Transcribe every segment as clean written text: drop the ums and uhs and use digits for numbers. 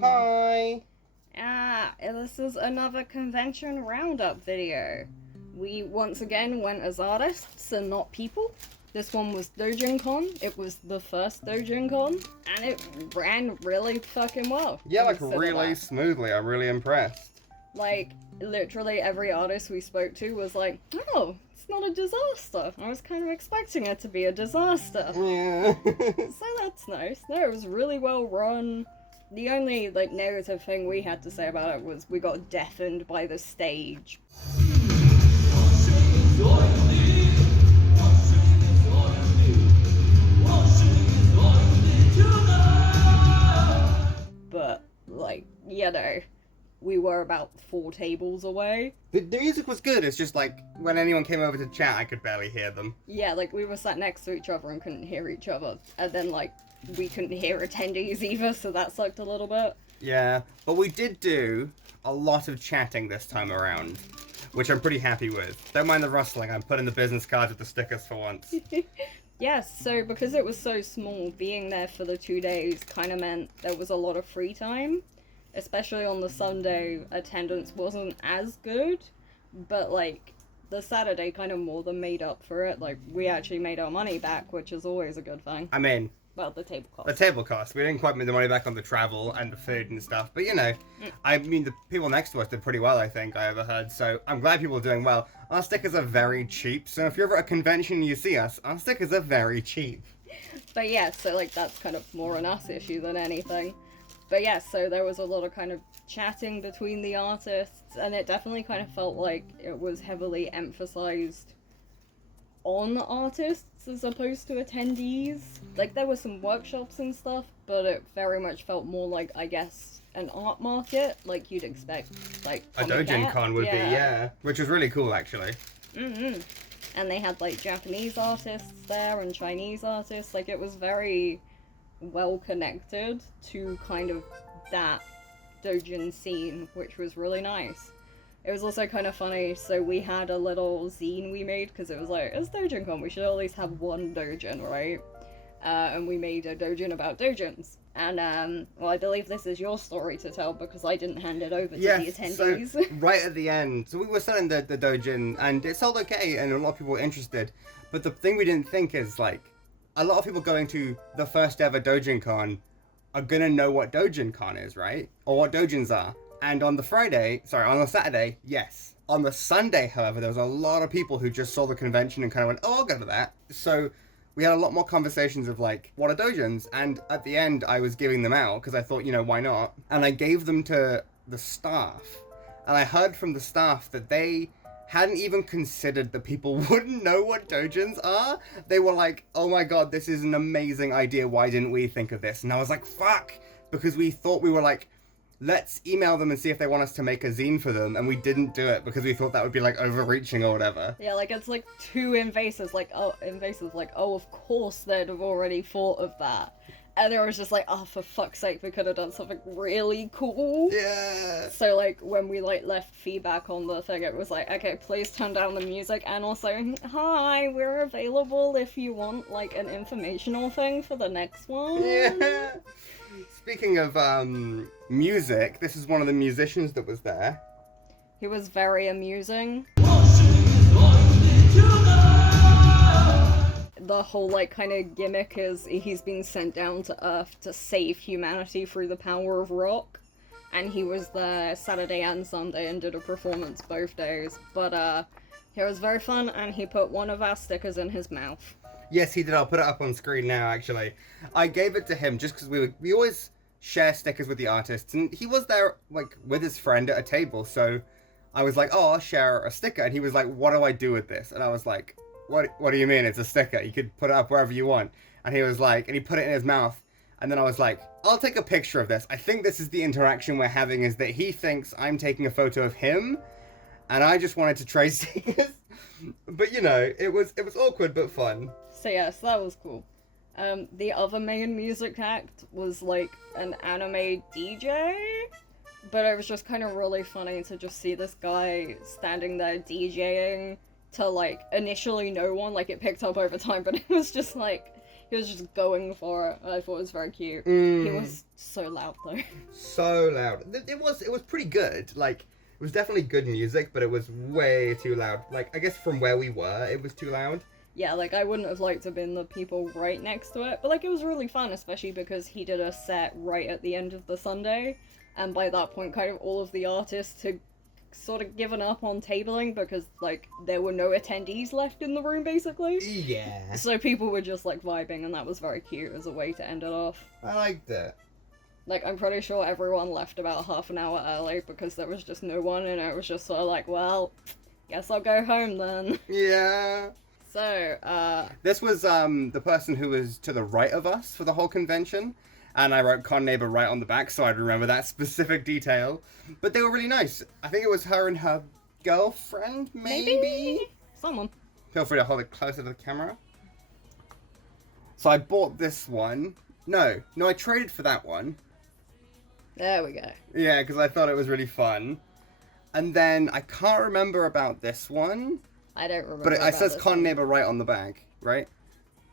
Hi. Hi. This is another convention roundup video. We once again went as artists and not people. This one was Doujin Con. It was the first Doujin Con, and it ran really fucking well. Yeah, like really smoothly. I'm really impressed. Like, literally every artist we spoke to was like, oh, it's not a disaster. I was kind of expecting it to be a disaster. Yeah. So that's nice. No, it was really well run. The only, like, negative thing we had to say about it was we got deafened by the stage. But, like, you know, we were about 4 tables away. The music was good, it's just like, when anyone came over to chat, I could barely hear them. Yeah, like, we were sat next to each other and couldn't hear each other. And then, like, we couldn't hear attendees either, so that sucked a little bit. Yeah, but we did do a lot of chatting this time around, which I'm pretty happy with. Don't mind the rustling, I'm putting the business cards with the stickers for once. Yes, so because it was so small, being there for the 2 days kind of meant there was a lot of free time. Especially on the Sunday, attendance wasn't as good, but, like, the Saturday kind of more than made up for it. Like, we actually made our money back, which is always a good thing. I mean... Well, the table cost. The table cost. We didn't quite make the money back on the travel and the food and stuff, but, you know, I mean, the people next to us did pretty well, I think, I overheard, so I'm glad people are doing well. Our stickers are very cheap, so if you're ever at a convention and you see us, our stickers are very cheap. But yeah, so, like, that's kind of more an us issue than anything. But yeah, so there was a lot of kind of chatting between the artists, and it definitely kind of felt like it was heavily emphasized on artists as opposed to attendees. Like, there were some workshops and stuff, but it very much felt more like, I guess, an art market, like you'd expect, like, a Doujin Con would be, yeah. Which was really cool, actually. Mm-hmm. And they had, like, Japanese artists there and Chinese artists. Like, it was very well connected to kind of that doujin scene, which was really nice. It was also kind of funny, so we had a little zine we made, because it was like, it's Doujin Con, we should at least have one doujin, right? And we made a doujin about doujins. And, well, I believe this is your story to tell, because I didn't hand it over to the attendees. So, right at the end, so we were selling the doujin, and it sold okay, and a lot of people were interested, but the thing we didn't think is, like, a lot of people going to the first ever Doujin Con are gonna know what Doujin Con is, right? Or what doujins are. And on the Saturday, yes. On the Sunday, however, there was a lot of people who just saw the convention and kind of went, oh, I'll go to that. So we had a lot more conversations of like, what are doujins? And at the end, I was giving them out because I thought, you know, why not? And I gave them to the staff. And I heard from the staff that they hadn't even considered that people wouldn't know what doujins are. They were like, oh my god, this is an amazing idea. Why didn't we think of this? And I was like, fuck. Because we thought we were like, let's email them and see if they want us to make a zine for them. And we didn't do it because we thought that would be like overreaching or whatever. Yeah, like it's like too invasive. Like, oh, of course they'd have already thought of that. And they was just like, oh, for fuck's sake, we could have done something really cool. Yeah. So, like, when we, like, left feedback on the thing, it was like, okay, please turn down the music, and also, hi, we're available if you want, like, an informational thing for the next one. Yeah. Speaking of, music, this is one of the musicians that was there. He was very amusing. The whole, like, kind of gimmick is he's been sent down to Earth to save humanity through the power of rock. And he was there Saturday and Sunday and did a performance both days. But, it was very fun, and he put one of our stickers in his mouth. Yes, he did. I'll put it up on screen now, actually. I gave it to him just because we always share stickers with the artists. And he was there, like, with his friend at a table. So I was like, oh, I'll share a sticker. And he was like, what do I do with this? And I was like, What do you mean? It's a sticker. You could put it up wherever you want. And he was like, and he put it in his mouth. And then I was like, I'll take a picture of this. I think this is the interaction we're having, is that he thinks I'm taking a photo of him. And I just wanted to trade stickers. But, you know, it was awkward but fun. So yes, that was cool. The other main music act was like an anime DJ. But it was just kind of really funny to just see this guy standing there DJing to, like, initially no one, like, it picked up over time, but it was just, like, he was just going for it. I thought it was very cute. He was so loud though. So loud. It was pretty good. Like, it was definitely good music, but it was way too loud. Like, I guess from where we were, it was too loud. Yeah, like, I wouldn't have liked to have been the people right next to it, but, like, it was really fun, especially because he did a set right at the end of the Sunday, and by that point, kind of all of the artists had sort of given up on tabling because, like, there were no attendees left in the room, basically. Yeah. So people were just, like, vibing, and that was very cute as a way to end it off. I liked it. Like, I'm pretty sure everyone left about half an hour early because there was just no one, and it was just sort of like, well, guess I'll go home then. Yeah. So, This was the person who was to the right of us for the whole convention, and I wrote Con Neighbor right on the back so I'd remember that specific detail. But they were really nice. I think it was her and her girlfriend, maybe? Someone. Feel free to hold it closer to the camera. So I bought this one. No, I traded for that one. There we go. Yeah, because I thought it was really fun. And then I can't remember about this one. I don't remember. But it says this Con one. Neighbor right on the back, right?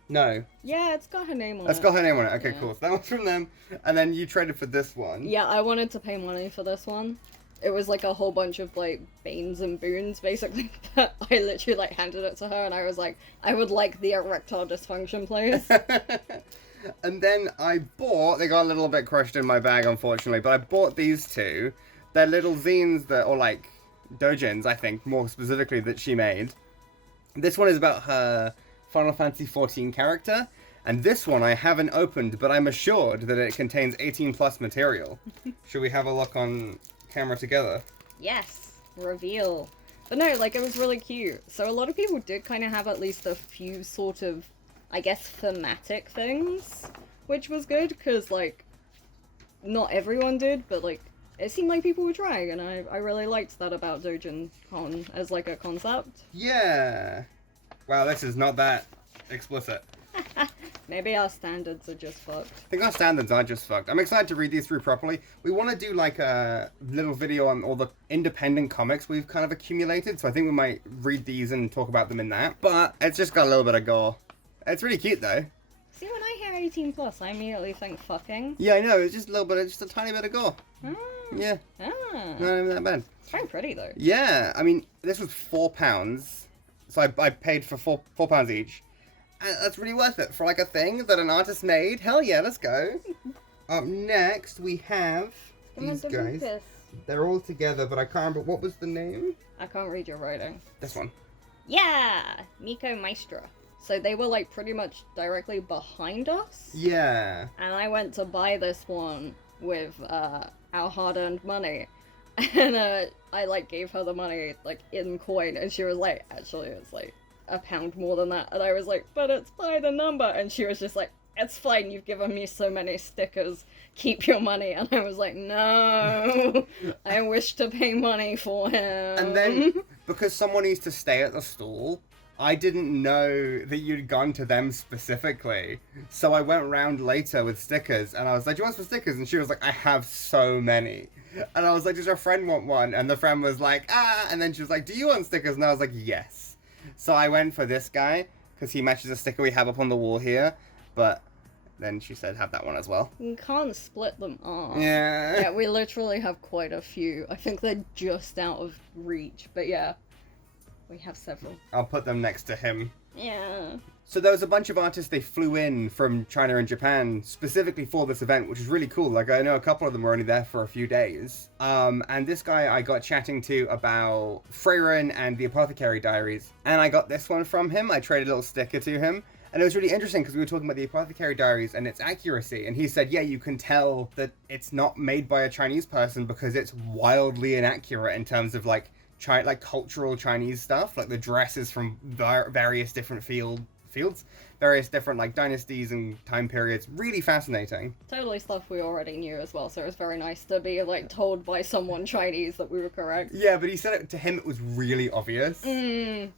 No. Yeah, it's got her name on it. It's got her name on it. Okay, Yeah. cool. So that one's from them. And then you traded for this one. Yeah, I wanted to pay money for this one. It was like a whole bunch of like banes and boons, basically. I literally like handed it to her and I was like, I would like the erectile dysfunction, please. And then I bought, they got a little bit crushed in my bag, unfortunately, but I bought these two. They're little zines that, or like doujins, I think, more specifically, that she made. This one is about her Final Fantasy XIV character, and this one I haven't opened, but I'm assured that it contains 18 plus material. Should we have a look on camera together? Yes, reveal. But no, like, it was really cute. So a lot of people did kind of have at least a few sort of, I guess, thematic things, which was good, because, like, not everyone did, but, like, it seemed like people were trying, and I really liked that about Doujin Con as, like, a concept. Yeah. Wow, this is not that explicit. Maybe our standards are just fucked. I think our standards are just fucked. I'm excited to read these through properly. We want to do like a little video on all the independent comics we've kind of accumulated, so I think we might read these and talk about them in that. But it's just got a little bit of gore. It's really cute though. See, when I hear 18 plus, I immediately think fucking. Yeah, I know. It's just a little bit, just a tiny bit of gore. Ah. Yeah, Ah. not even that bad. It's very pretty though. Yeah, I mean, this was £4, so I paid for £4 each. And that's really worth it for like a thing that an artist made. Hell yeah, let's go. Up next, we have these guys. They're all together, but I can't remember, what was the name? I can't read your writing. This one. Yeah! Mikomaestra. So they were like pretty much directly behind us. Yeah. And I went to buy this one with our hard-earned money. And I like gave her the money like in coin, and she was like, actually it's like £1 more than that. And I was like, but it's by the number. And she was just like, it's fine, you've given me so many stickers, keep your money. And I was like, no, I wish to pay money for him. And then, because someone used to stay at the stall, I didn't know that you'd gone to them specifically. So I went round later with stickers, and I was like, do you want some stickers? And she was like, I have so many. And I was like, does your friend want one? And the friend was like, ah. And then she was like, do you want stickers? And I was like, yes. So I went for this guy, because he matches a sticker we have up on the wall here. But then she said, have that one as well. You can't split them off. Yeah. Yeah, we literally have quite a few. I think they're just out of reach, but yeah. We have several. I'll put them next to him. Yeah. So there was a bunch of artists they flew in from China and Japan specifically for this event, which is really cool. Like, I know a couple of them were only there for a few days. And this guy I got chatting to about Freyren and the Apothecary Diaries. And I got this one from him. I traded a little sticker to him. And it was really interesting because we were talking about the Apothecary Diaries and its accuracy. And he said, yeah, you can tell that it's not made by a Chinese person because it's wildly inaccurate in terms of like cultural Chinese stuff. Like the dresses from various different fields, various different like dynasties and time periods. Really fascinating. Totally stuff we already knew as well, so it was very nice to be like told by someone Chinese that we were correct. Yeah, but he said it to him, it was really obvious.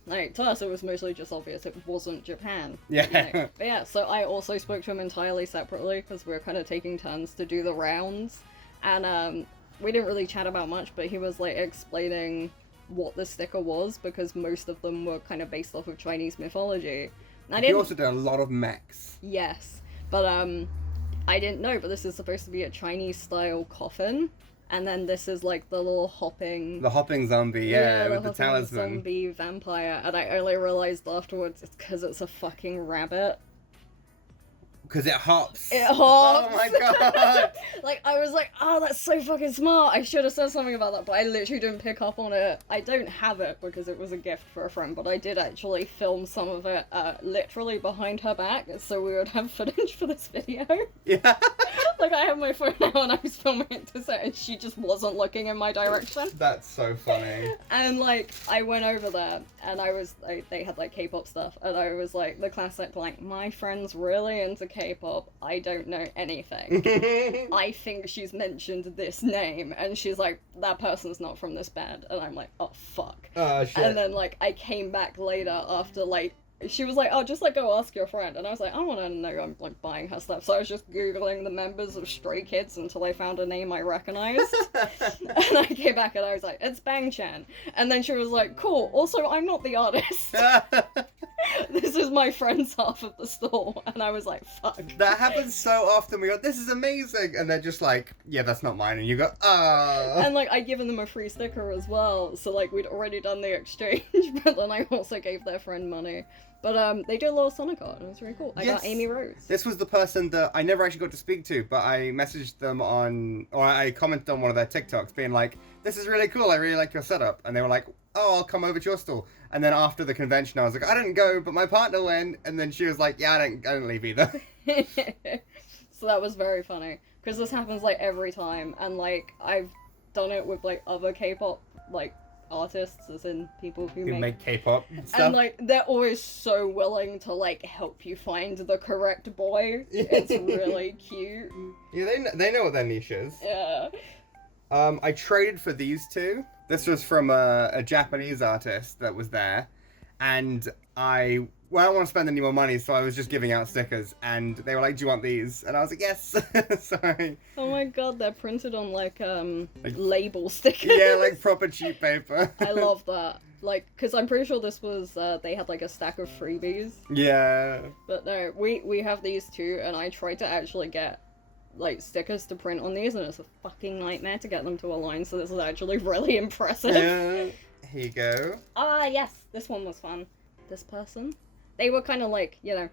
Like to us it was mostly just obvious it wasn't Japan. Yeah. Like, but yeah, so I also spoke to him entirely separately because we were kind of taking turns to do the rounds, and we didn't really chat about much, but he was like explaining what the sticker was because most of them were kind of based off of Chinese mythology. I He didn't. also did a lot of mechs. Yes, but I didn't know. But this is supposed to be a Chinese style coffin, and then this is like the little hopping. The hopping zombie, yeah, with the hopping talisman. zombie vampire, and I only realized afterwards it's because it's a fucking rabbit. Because it hops. It hops. Oh my god. Like, I was like, oh, that's so fucking smart. I should have said something about that, but I literally didn't pick up on it. I don't have it because it was a gift for a friend, but I did actually film some of it literally behind her back, so we would have footage for this video. Yeah. Like, I have my phone now and I was filming it to set, and she just wasn't looking in my direction. That's so funny. And, like, I went over there, and they had, like, K-pop stuff, and I was, like, the classic, like, my friend's really into K-pop, I don't know anything. I think she's mentioned this name, and she's like, that person's not from this band, and I'm like, oh, fuck. Oh, shit. And then, like, I came back later after, like, she was like, oh, just, like, go ask your friend. And I was like, I want to know I'm, like, buying her stuff. So I was just Googling the members of Stray Kids until I found a name I recognized. And I came back and I was like, it's Bang Chan. And then she was like, cool, also, I'm not the artist. This is my friend's half of the store. And I was like, fuck. That happens so often. We go, this is amazing. And they're just like, yeah, that's not mine. And you go, oh. And, like, I'd given them a free sticker as well. So, like, we'd already done the exchange. But then I also gave their friend money. But they did a little Sonic art, and it was really cool. I got Amy Rose. This was the person that I never actually got to speak to, but I messaged them or I commented on one of their TikToks being like, this is really cool, I really like your setup. And they were like, oh, I'll come over to your stall. And then after the convention, I was like, I didn't go, but my partner went. And then she was like, yeah, I didn't leave either. So that was very funny. Because this happens, like, every time. And, like, I've done it with, like, other K-pop, like, artists, as in people who make K-pop stuff. And, like, they're always so willing to, like, help you find the correct boy. It's really cute. Yeah, they know what their niche is. Yeah. I traded for these two. This was from a Japanese artist that was there. And I don't want to spend any more money, so I was just giving out stickers. And they were like, do you want these? And I was like, yes. Sorry. Oh my god, they're printed on, like label stickers. Yeah, like proper cheap paper. I love that. Like, because I'm pretty sure this was, they had, like, a stack of freebies. Yeah. But no, we have these two, and I tried to actually get, like, stickers to print on these, and it's a fucking nightmare to get them to align, so this is actually really impressive. Yeah. Here you go. Yes, this one was fun. This person, they were kind of like, you know,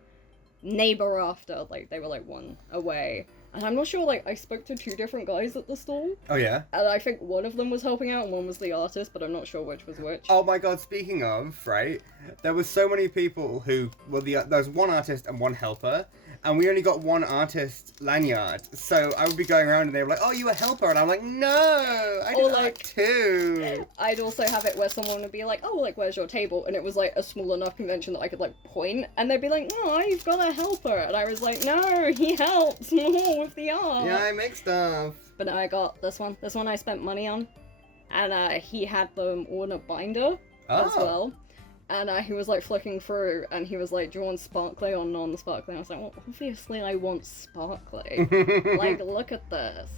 neighbor after, like, they were like one away. And I'm not sure, like, I spoke to two different guys at the stall. Oh, yeah? And I think one of them was helping out and one was the artist, but I'm not sure which was which. Oh my god, speaking of, right, there was so many people who, well, there was one artist and one helper, and we only got one artist lanyard. So I would be going around and they were like, oh, you a helper? And I'm like, no, I did like two. I'd also have it where someone would be like, oh, like, where's your table? And it was, like, a small enough convention that I could, like, point, and they'd be like, oh, you've got a helper. And I was like, no, he helps more with the art. Yeah, I make stuff. But no, I got this one. This one I spent money on. And he had them all in a binder as well. And he was, like, flicking through, and he was like, do you want sparkly or non-sparkly? And I was like, well, obviously I want sparkly. Like, look at this.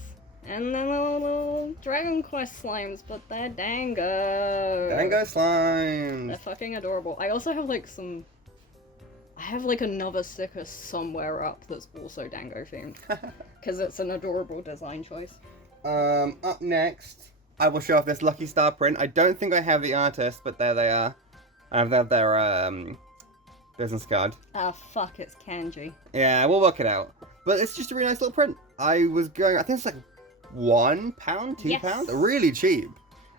And then the little Dragon Quest slimes, but they're Dango. Dango slimes. They're fucking adorable. I also have, like, I have, like, another sticker somewhere up that's also Dango themed. Because it's an adorable design choice. Up next, I will show off this Lucky Star print. I don't think I have the artist, but there they are. I have their business card. Ah, fuck, it's kanji. Yeah, we'll work it out. But it's just a really nice little print. I think it's like £1, £2, really cheap.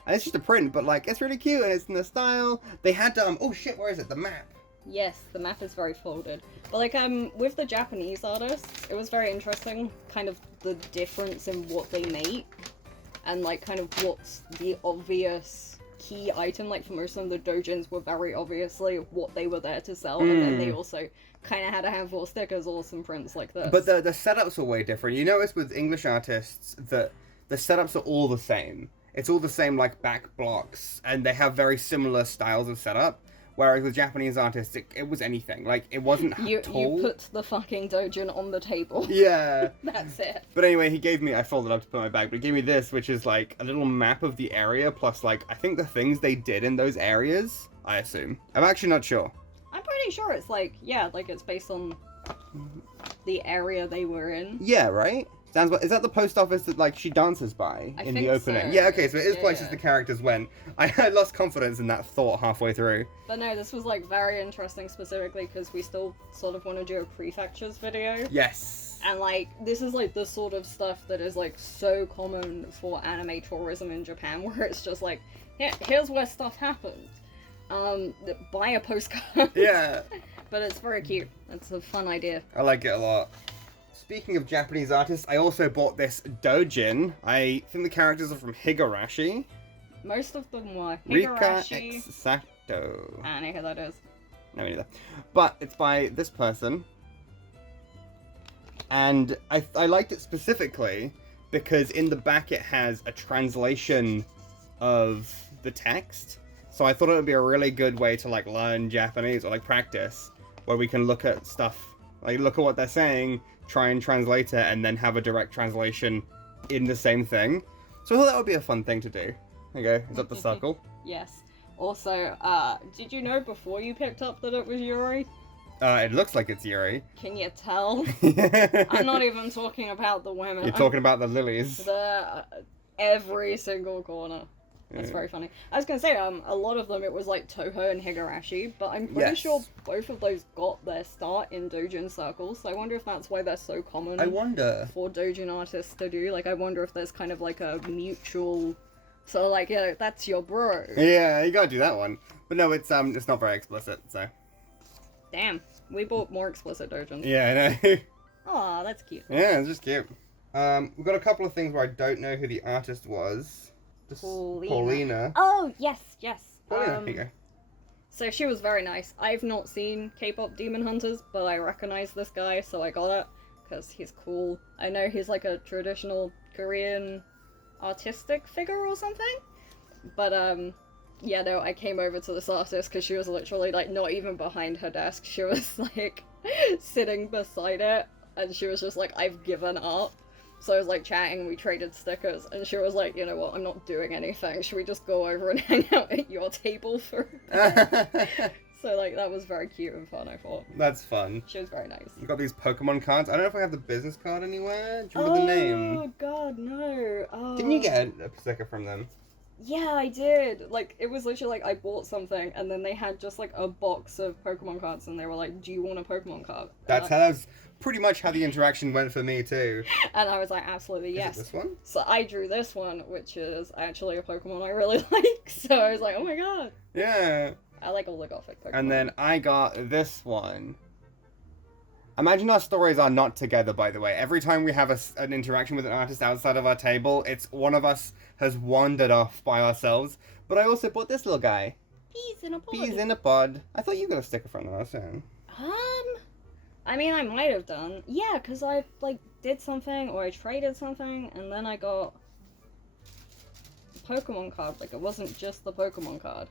And it's just a print, but like, it's really cute and it's in the style. They had, oh shit, where is it? The map. Yes, the map is very folded. But like, with the Japanese artists, it was very interesting, kind of the difference in what they make. And like, kind of what's the obvious key item. Like, for most of them, the doujins were very obviously what they were there to sell, and then they also kind of had a handful of stickers or some prints like this. But the setups are way different. You notice with English artists that the setups are all the same. It's all the same, like, back blocks, and they have very similar styles of setup. Whereas with Japanese artists, it was anything. Like, it wasn't tall. You put the fucking doujin on the table. Yeah. That's it. But anyway, he gave me, I folded up to put in my bag, but he gave me this, which is like a little map of the area, plus like, I think the things they did in those areas, I assume. I'm actually not sure. I'm pretty pretty sure it's like, yeah, like it's based on the area they were in. Yeah, right? Is that the post office that like she dances by in the opening? So. Yeah, okay, so it is places yeah. the characters went. I lost confidence in that thought halfway through. But no, this was like very interesting specifically because we still sort of want to do a prefectures video. Yes. And like, this is like the sort of stuff that is like so common for anime tourism in Japan, where it's just like, here's where stuff happened. Buy a postcard. Yeah. But it's very cute. It's a fun idea. I like it a lot. Speaking of Japanese artists, I also bought this doujin. I think the characters are from Higurashi. Most of them were Rika Higurashi. Sato. I don't know who that is. No, me neither. But it's by this person. And I liked it specifically because in the back it has a translation of the text. So I thought it would be a really good way to like learn Japanese or like practice, where we can look at stuff, like look at what they're saying, try and translate it, and then have a direct translation in the same thing. So I thought that would be a fun thing to do. There you go, is that the circle? Yes. Also, did you know before you picked up that it was Yuri? It looks like it's Yuri. Can you tell? I'm not even talking about the women. You're talking about the lilies. Every single corner. That's very funny. I was gonna say, a lot of them it was like Toho and Higurashi, but I'm pretty sure both of those got their start in doujin circles, so I wonder if that's why they're so common. I wonder. For doujin artists to do. Like, I wonder if there's kind of like a mutual, so like, yeah, that's your bro. Yeah, you gotta do that one. But no, it's not very explicit, so. Damn, we bought more explicit doujins. Yeah, I know. Aw, that's cute. Yeah, it's just cute. We've got a couple of things where I don't know who the artist was. Paulina. Oh, yes. Paulina, here you go. So she was very nice. I've not seen K-pop Demon Hunters, but I recognize this guy, so I got it, because he's cool. I know he's like a traditional Korean artistic figure or something, but yeah, no, I came over to this artist because she was literally like not even behind her desk. She was like sitting beside it, and she was just like, I've given up. So I was like chatting, we traded stickers, and she was like, you know what, I'm not doing anything, should we just go over and hang out at your table for a bit? So like, that was very cute and fun, I thought. That's fun. She was very nice. We've got these Pokemon cards. I don't know if I have the business card anywhere. Do you remember the name? Oh god, no. Didn't you get a sticker from them? Yeah, I did. Like, it was literally like, I bought something, and then they had just like a box of Pokemon cards, and they were like, do you want a Pokemon card? That's pretty much how the interaction went for me too. And I was like, absolutely yes. Is it this one? So I drew this one, which is actually a Pokemon I really like. So I was like, oh my god. Yeah. I like all the gothic Pokemon. And then I got this one. Imagine our stories are not together, by the way. Every time we have an interaction with an artist outside of our table, it's one of us has wandered off by ourselves. But I also bought this little guy. Peas in a pod. Peas in a pod. I thought you got a sticker from that, soon. I mean, I might have done. Yeah, because I, like, did something, or I traded something, and then I got a Pokemon card. Like, it wasn't just the Pokemon card.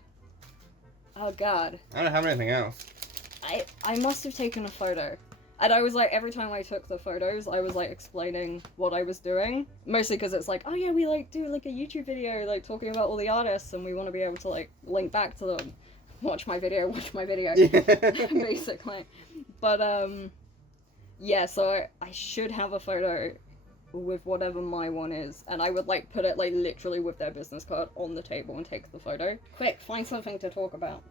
Oh, God. I don't have anything else. I must have taken a photo. And I was like, every time I took the photos, I was like explaining what I was doing. Mostly because it's like, oh yeah, we like do like a YouTube video, like talking about all the artists, and we want to be able to like link back to them. Watch my video, basically. But yeah, so I should have a photo with whatever my one is, and I would like put it like literally with their business card on the table and take the photo. Quick, find something to talk about.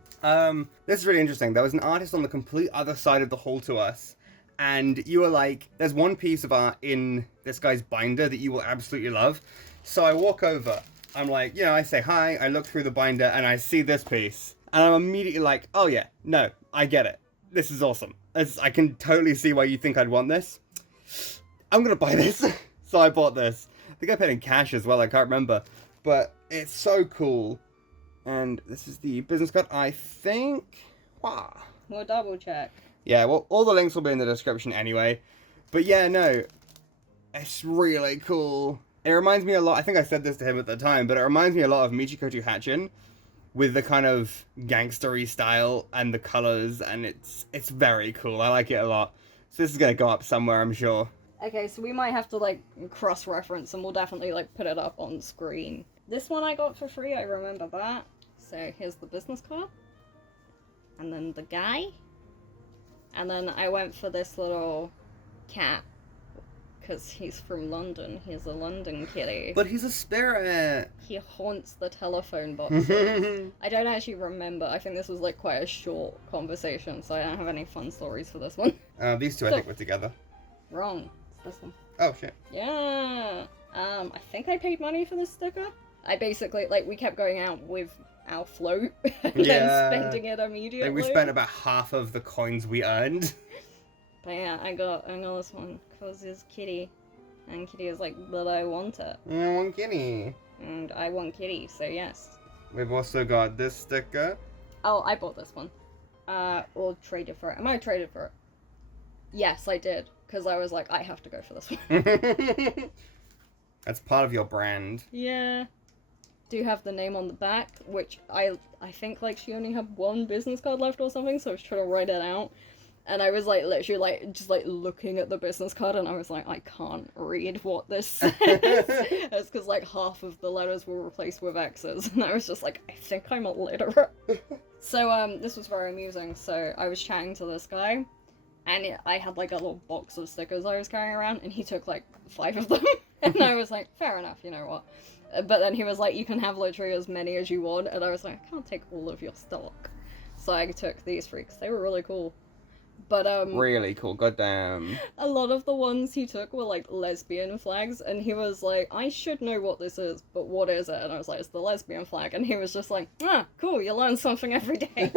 This is really interesting. There was an artist on the complete other side of the hall to us, and you were like, there's one piece of art in this guy's binder that you will absolutely love. So I walk over, I'm like, I say hi, I look through the binder, and I see this piece, and I'm immediately like, oh yeah, no, I get it. This is awesome. I can totally see why you think I'd want this. I'm gonna buy this. So I bought this. I think I paid in cash as well, I can't remember. But it's so cool. And this is the business card, I think. Wow. We'll double check. Yeah, well, all the links will be in the description anyway. But yeah, no. It's really cool. It reminds me a lot, I think I said this to him at the time, but it reminds me a lot of Michiko to Hatchin, with the kind of gangstery style and the colors, and it's very cool. I like it a lot. So this is gonna go up somewhere, I'm sure. Okay, so we might have to like cross-reference, and we'll definitely like put it up on screen. This one I got for free, I remember that. So here's the business card. And then the guy. And then I went for this little cat, because he's from London. He's a London kitty. But he's a spirit. He haunts the telephone boxes. I don't actually remember. I think this was like quite a short conversation, so I don't have any fun stories for this one. These two I think were together. Wrong. It's this one. Oh, shit. Yeah. I think I paid money for this sticker. I basically, like, we kept going out with our float and then spending it immediately. Like, we spent about half of the coins we earned. But yeah, I got this one because it's kitty. And kitty is like, but I want it. I want kitty. And I want kitty, so yes. We've also got this sticker. Oh, I bought this one. Or traded for it. I might have traded for it. Yes, I did. Because I was like, I have to go for this one. That's part of your brand. Yeah. Do have the name on the back, which I think like she only had one business card left or something, so I was trying to write it out. And I was like literally like just like looking at the business card and I was like, I can't read what this says. It's because like half of the letters were replaced with X's and I was just like, I think I'm illiterate. So this was very amusing. So I was chatting to this guy and I had like a little box of stickers I was carrying around and he took like 5 of them. And I was like, fair enough, you know what. But then he was like, you can have literally as many as you want. And I was like, I can't take all of your stock. So I took these 3 because they were really cool. But really cool, goddamn. A lot of the ones he took were like lesbian flags, and he was like, I should know what this is, but what is it? And I was like, it's the lesbian flag, and he was just like, ah, cool, you learn something every day.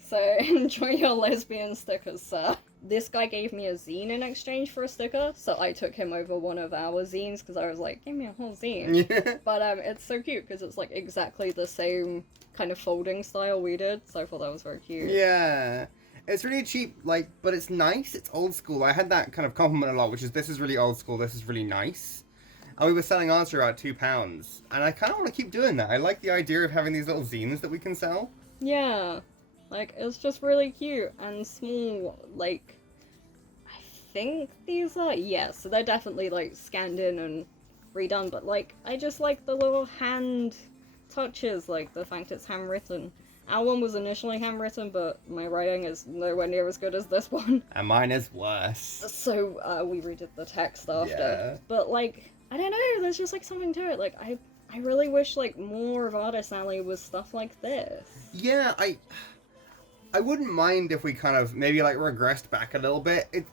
So enjoy your lesbian stickers, sir. This guy gave me a zine in exchange for a sticker, so I took him over one of our zines because I was like, give me a whole zine. Yeah. But it's so cute because it's like exactly the same kind of folding style we did, so I thought that was very cute. Yeah. It's really cheap, like, but it's nice. It's old school. I had that kind of compliment a lot, which is this is really old school, this is really nice. And we were selling ours for about £2, and I kind of want to keep doing that. I like the idea of having these little zines that we can sell. Yeah. Like, it's just really cute and small, like, I think these are, yes, so they're definitely, like, scanned in and redone, but, like, I just like the little hand touches, like, the fact it's handwritten. Our one was initially handwritten, but my writing is nowhere near as good as this one. And mine is worse. So, we redid the text after. Yeah. But, like, I don't know, there's just, like, something to it, like, I really wish, like, more of Artist Alley was stuff like this. Yeah, I wouldn't mind if we kind of maybe like regressed back a little bit. It,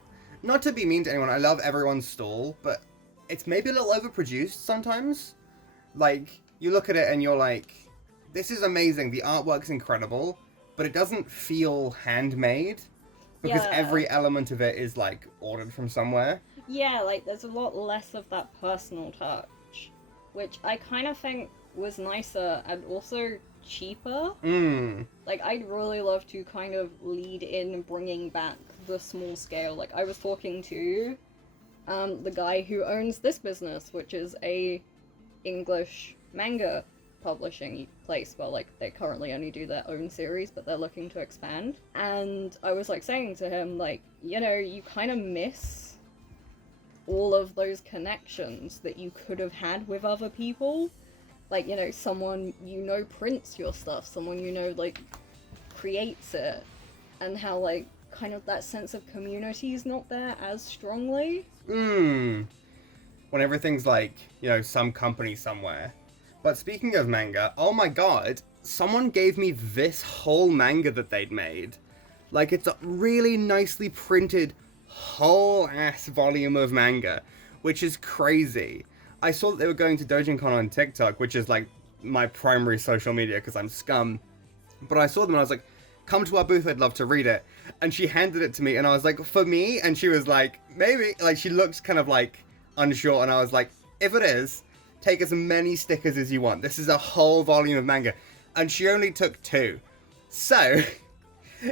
not to be mean to anyone, I love everyone's stall, but it's maybe a little overproduced sometimes. Like, you look at it and you're like, this is amazing, the artwork's incredible, but it doesn't feel handmade because every element of it is like ordered from somewhere. Yeah, like there's a lot less of that personal touch, which I kind of think was nicer and also cheaper. Like, I'd really love to kind of lead in bringing back the small scale. Like, I was talking to the guy who owns this business, which is a English manga publishing place where, like, they currently only do their own series, but they're looking to expand. And I was, like, saying to him, like, you know, you kind of miss all of those connections that you could have had with other people. Like, you know, someone you know prints your stuff, someone you know, like, creates it, and how, like, kind of that sense of community is not there as strongly. When everything's like, you know, some company somewhere. But speaking of manga, oh my god, someone gave me this whole manga that they'd made. Like, it's a really nicely printed whole ass volume of manga, which is crazy. I saw that they were going to Doujin Con on TikTok, which is like my primary social media because I'm scum. But I saw them and I was like, come to our booth, I'd love to read it. And she handed it to me and I was like, for me? And she was like, maybe. Like, she looked kind of like unsure and I was like, if it is, take as many stickers as you want. This is a whole volume of manga. And she only took 2. So,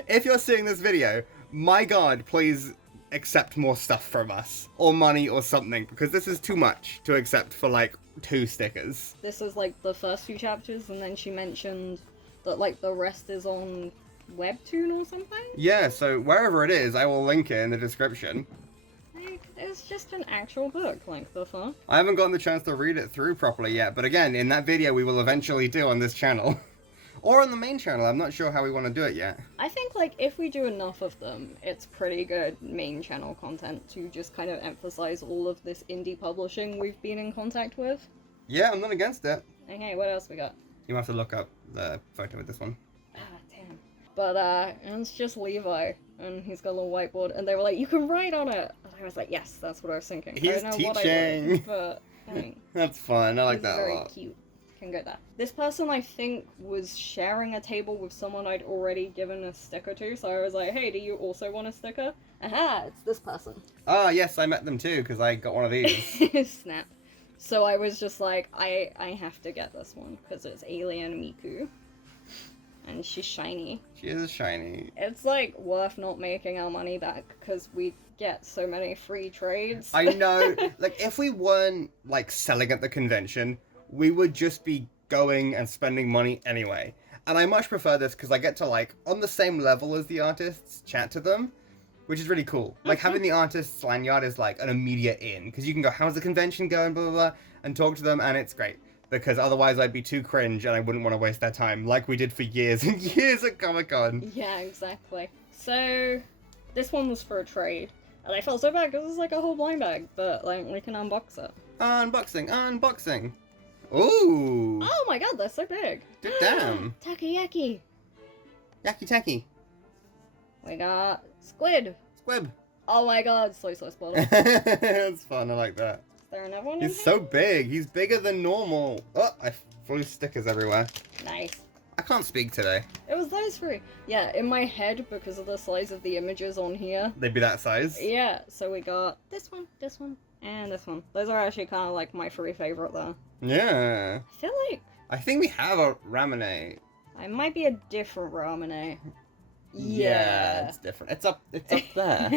if you're seeing this video, my god, please accept more stuff from us, or money or something, because this is too much to accept for like 2 stickers. This is like the first few chapters, and then she mentioned that like the rest is on Webtoon or something? Yeah, so wherever it is, I will link it in the description. Like, it's just an actual book, like the fuck. I haven't gotten the chance to read it through properly yet, but again, in that video we will eventually do on this channel. Or on the main channel. I'm not sure how we want to do it yet. I think, like, if we do enough of them, it's pretty good main channel content to just kind of emphasize all of this indie publishing we've been in contact with. Yeah, I'm not against it. Okay, what else we got? You have to look up the photo with this one. Ah, damn. But, it's just Levi, and he's got a little whiteboard, and they were like, you can write on it! And I was like, yes, that's what I was thinking. He's I don't know teaching! what I would, but, That's fun, I like he's that a very lot. cute. Can go there. This person, I think, was sharing a table with someone I'd already given a sticker to, so I was like, hey, do you also want a sticker? Aha, it's this person. Ah, yes, I met them too, because I got one of these. Snap. So I was just like, I have to get this one, because it's Alien Miku. And she's shiny. She is shiny. It's, like, worth not making our money back, because we get so many free trades. I know. Like, if we weren't, like, selling at the convention, we would just be going and spending money anyway. And I much prefer this because I get to, like, on the same level as the artists, chat to them, which is really cool. Like, having the artist's lanyard is, like, an immediate in, because you can go, how's the convention going, blah, blah, blah, and talk to them, and it's great. Because otherwise I'd be too cringe and I wouldn't want to waste their time, like we did for years and years at Comic-Con. Yeah, exactly. So, this one was for a trade. And I felt so bad because it's like a whole blind bag, but, like, we can unbox it. Unboxing. Ooh! Oh my god, they're so big! Damn! Takoyaki! Yaki-taki. We got squid! Squib. Oh my god, soy sauce bottle. That's fun, I like that. Is there another one in He's here? so big, he's bigger than normal. Oh, I flew stickers everywhere. Nice. I can't speak today. It was those three. Yeah, in my head, because of the size of the images on here. They'd be that size? Yeah, so we got this one, and this one. Those are actually kind of like my three favorite though. Yeah. I feel like I think we have a ramune. it might be a different ramune. Yeah, it's different. It's up there.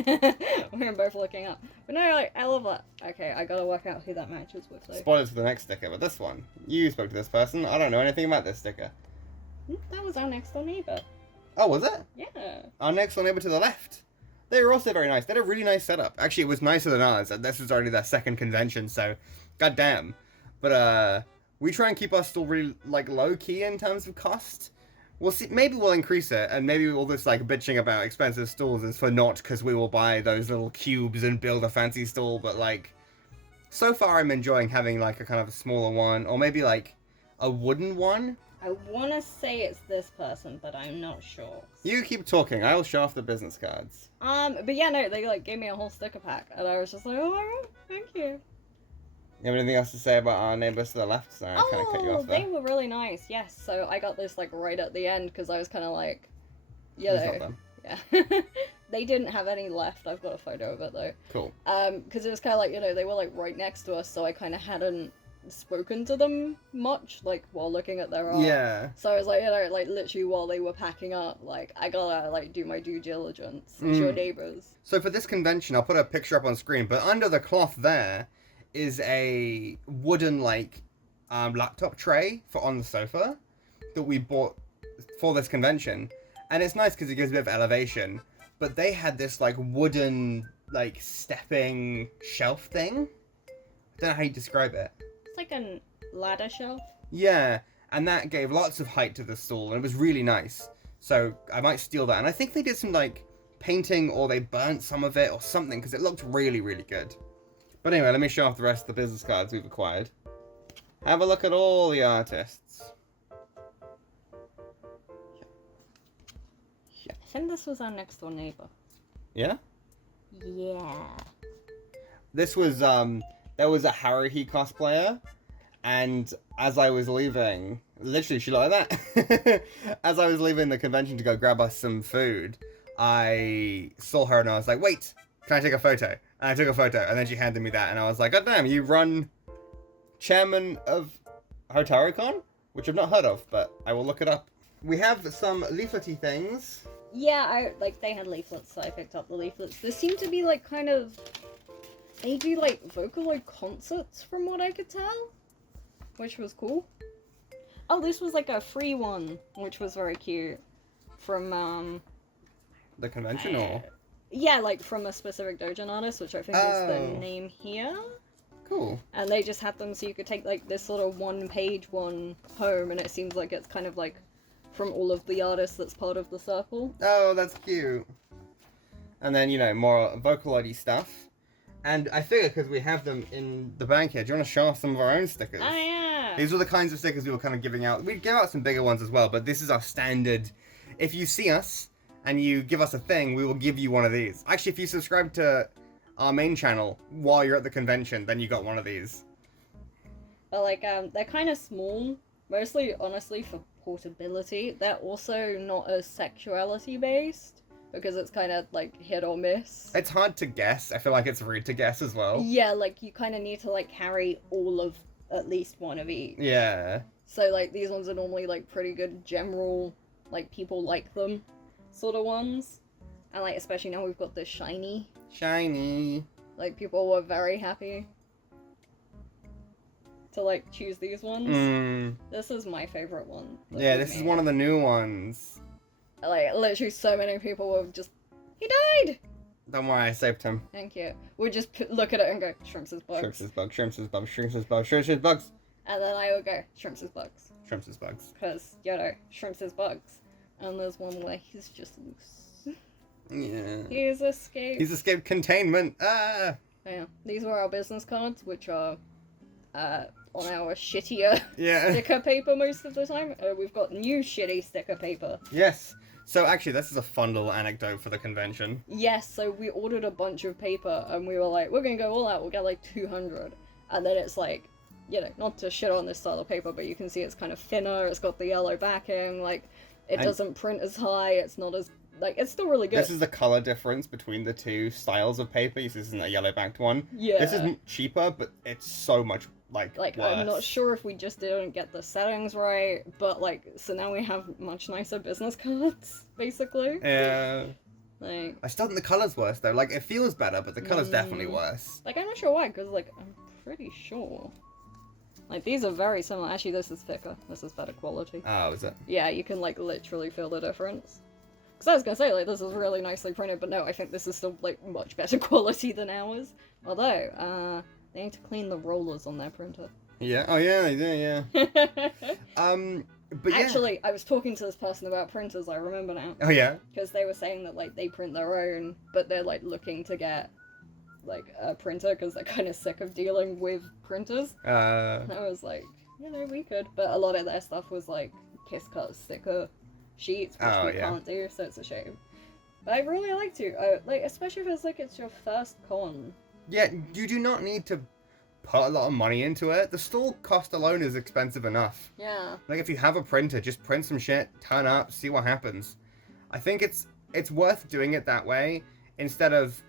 We're both looking up. But no, like, I love that. Okay, I gotta work out who that matches with though. Spoilers for the next sticker, but this one. You spoke to this person. I don't know anything about this sticker. That was our next door neighbor. Oh, was it? Yeah. Our next door neighbor to the left. They were also very nice. They had a really nice setup. Actually, it was nicer than ours. This was already their second convention, so goddamn. But we try and keep our stall really like low key in terms of cost. We'll see. Maybe we'll increase it, and maybe all this like bitching about expensive stalls is for naught because we will buy those little cubes and build a fancy stall. But like, so far I'm enjoying having like a kind of a smaller one, or maybe like a wooden one. I wanna say it's this person, but I'm not sure. You keep talking. I'll show off the business cards. But yeah, no, they like gave me a whole sticker pack, and I was just like, oh my god, thank you. You have anything else to say about our neighbours to the left? Sorry, I kind of cut you off there. They were really nice, yes. So I got this like right at the end because I was kind of like, you It's not know, them. yeah. They didn't have any left. I've got a photo of it though. Cool. Because it was kind of like, you know, they were like right next to us, so I kind of hadn't spoken to them much, like while looking at their art. Yeah. So I was like, you know, like literally while they were packing up, like I gotta like do my due diligence. It's your neighbors. So for this convention, I'll put a picture up on screen, but under the cloth there is a wooden like laptop tray for on the sofa that we bought for this convention, and it's nice because it gives a bit of elevation. But they had this like wooden like stepping shelf thing. I don't know how you describe it. It's like a ladder shelf. Yeah, and that gave lots of height to the stall, and it was really nice. So I might steal that, and I think they did some like painting, or they burnt some of it, or something, because it looked really, really good. But anyway, let me show off the rest of the business cards we've acquired. Have a look at all the artists. I think this was our next door neighbor. Yeah? Yeah. This was, there was a Haruhi cosplayer, and as I was leaving, literally she looked like that. As I was leaving the convention to go grab us some food, I saw her and I was like, wait, can I take a photo? And I took a photo, and then she handed me that, and I was like, god damn, you run chairman of HotaruCon? Which I've not heard of, but I will look it up. We have some leaflety things. Yeah, they had leaflets, so I picked up the leaflets. They seem to be like kind of, they do like Vocaloid concerts from what I could tell, which was cool. Oh, this was like a free one, which was very cute, from The convention, or? yeah, like from a specific doujin artist, which I think is the name here. Cool. And they just had them so you could take like this sort of one-page one home, and it seems like it's kind of like from all of the artists that's part of the circle. Oh, that's cute. And then, you know, more Vocaloid stuff. And I figure because we have them in the bank here, do you want to show off some of our own stickers? Oh, yeah. These were the kinds of stickers we were kind of giving out. We give out some bigger ones as well, but this is our standard. If you see us and you give us a thing, we will give you one of these. Actually, if you subscribe to our main channel while you're at the convention, then you got one of these. But, like, they're kind of small, mostly, honestly, for portability. They're also not as sexuality-based, because it's kind of, like, hit or miss. It's hard to guess. I feel like it's rude to guess as well. Yeah, like, you kind of need to, like, carry all of at least one of each. Yeah. So, like, these ones are normally, like, pretty good general, like, people like them sort of ones. And, like, especially now we've got this shiny. Shiny. Like, people were very happy to, like, choose these ones. This is my favorite one. Yeah, this is one of the new ones. Like, literally so many people were just, he died! Don't worry, I saved him. Thank you. We'd just look at it and go, shrimps is bugs. Shrimps is bugs, shrimps is bugs, shrimps is bugs, shrimps is bugs. And then I would go, shrimps is bugs. Shrimps is bugs. Because, you know, shrimps is bugs. And there's one where he's just loose. Yeah. He's escaped. He's escaped containment. Ah! Yeah. These were our business cards, which are on our shittier sticker paper most of the time. We've got new shitty sticker paper. Yes. So actually, this is a fun little anecdote for the convention. Yes, so we ordered a bunch of paper, and we were like, we're gonna go all out, we'll get like 200. And then it's like, you know, not to shit on this style of paper, but you can see it's kind of thinner, it's got the yellow backing, like, it doesn't print as high, it's not as, like, it's still really good. This is the color difference between the two styles of paper. This isn't a yellow-backed one. Yeah. This is cheaper, but it's so much, like worse. I'm not sure if we just didn't get the settings right, but, like, so now we have much nicer business cards, basically. Yeah. Like, I still think the color's worse, though. Like, it feels better, but the color's definitely worse. like, I'm not sure why, because, like, I'm pretty sure. Like, these are very similar. Actually, this is thicker. This is better quality. Oh, is it? Yeah, you can, like, literally feel the difference. Because I was gonna say, like, this is really nicely printed, but no, I think this is still, like, much better quality than ours. Although, they need to clean the rollers on their printer. Yeah. Oh, yeah, they do, yeah. But yeah. Actually, I was talking to this person about printers, I remember now. Oh, yeah? Because they were saying that, like, they print their own, but they're, like, looking to get, like, a printer because they're kind of sick of dealing with printers. And I was like, you know, we could. But a lot of their stuff was, like, kiss cut sticker sheets, which we can't do, so it's a shame. But I'd really like to, like, especially if it's, like, it's your first con. Yeah, you do not need to put a lot of money into it. The stall cost alone is expensive enough. Yeah. Like, if you have a printer, just print some shit, turn up, see what happens. I think it's worth doing it that way instead of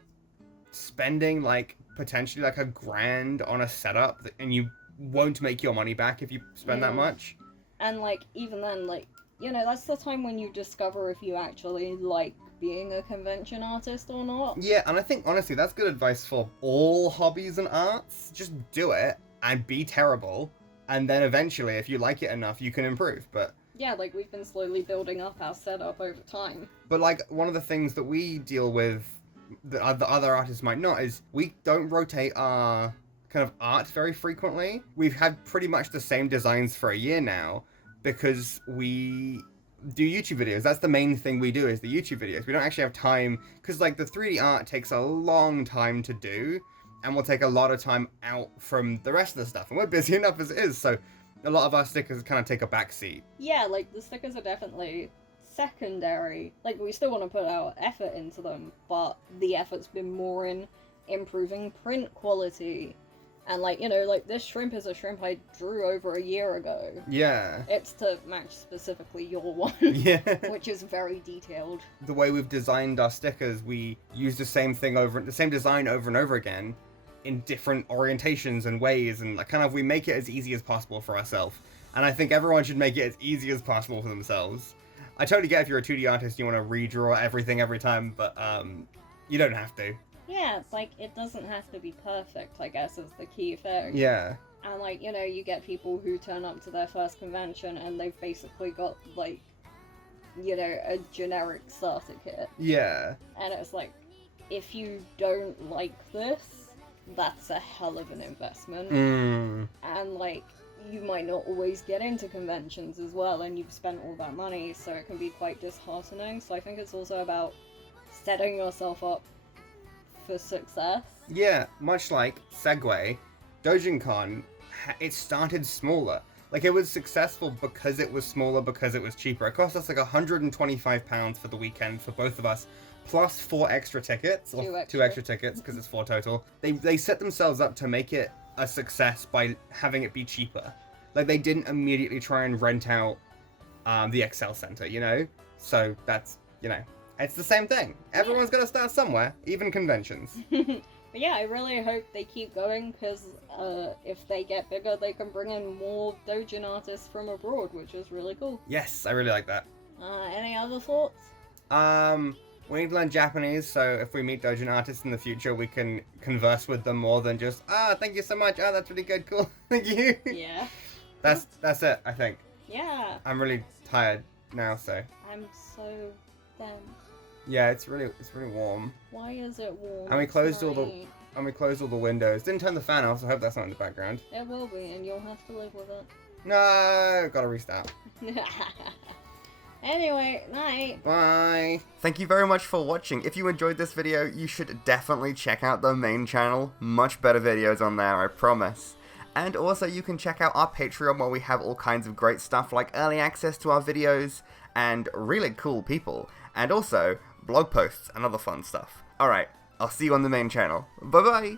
spending, like, potentially, like, $1,000 on a setup and you won't make your money back if you spend that much. And, like, even then, like, you know, that's the time when you discover if you actually like being a convention artist or not. Yeah, and I think, honestly, that's good advice for all hobbies and arts. Just do it and be terrible, and then eventually, if you like it enough, you can improve, but... Yeah, like, we've been slowly building up our setup over time. But, like, one of the things that we deal with that other artists might not is we don't rotate our kind of art very frequently. We've had pretty much the same designs for a year now because we do YouTube videos. That's the main thing we do is the YouTube videos. We don't actually have time because, like, the 3D art takes a long time to do and will take a lot of time out from the rest of the stuff. And we're busy enough as it is, so a lot of our stickers kind of take a back seat. Yeah, like, the stickers are definitely secondary. Like, we still want to put our effort into them, but the effort's been more in improving print quality. And, like, you know, like, this shrimp is a shrimp I drew over a year ago. Yeah. It's to match specifically your one. Yeah. Which is very detailed. The way we've designed our stickers, we use the same design over and over again in different orientations and ways, and kind of we make it as easy as possible for ourselves. And I think everyone should make it as easy as possible for themselves. I totally get if you're a 2D artist, you want to redraw everything every time, but you don't have to. Yeah, it's like, it doesn't have to be perfect, I guess, is the key thing. Yeah. And, like, you know, you get people who turn up to their first convention and they've basically got, like, you know, a generic starter kit. Yeah. And it's like, if you don't like this, that's a hell of an investment. Mm. And, like, you might not always get into conventions as well, and you've spent all that money, so it can be quite disheartening. So I think it's also about setting yourself up for success. Yeah, much like Segway, Doujin Con, it started smaller. Like, it was successful because it was smaller, because it was cheaper. It cost us like £125 for the weekend for both of us, plus 4 extra tickets, or 2 extra tickets, because it's 4 total. They set themselves up to make it a success by having it be cheaper. Like, they didn't immediately try and rent out the Excel Center, you know? So that's, you know, it's the same thing. Everyone's got to start somewhere, even conventions. But yeah, I really hope they keep going, because if they get bigger, they can bring in more doujin artists from abroad, which is really cool. Yes, I really like that. Any other thoughts? We need to learn Japanese, so if we meet doujin artists in the future, we can converse with them more than just, thank you so much, that's really good, cool, thank you. Yeah. That's it, I think. Yeah. I'm really tired now, so. I'm so done. Yeah, it's really warm. Why is it warm? And we closed all the windows. Didn't turn the fan off, so I hope that's not in the background. It will be, and you'll have to live with it. No, gotta restart. Anyway, night. Bye. Thank you very much for watching. If you enjoyed this video, you should definitely check out the main channel. Much better videos on there, I promise. And also you can check out our Patreon, where we have all kinds of great stuff like early access to our videos and really cool people. And also blog posts and other fun stuff. Alright, I'll see you on the main channel. Bye bye!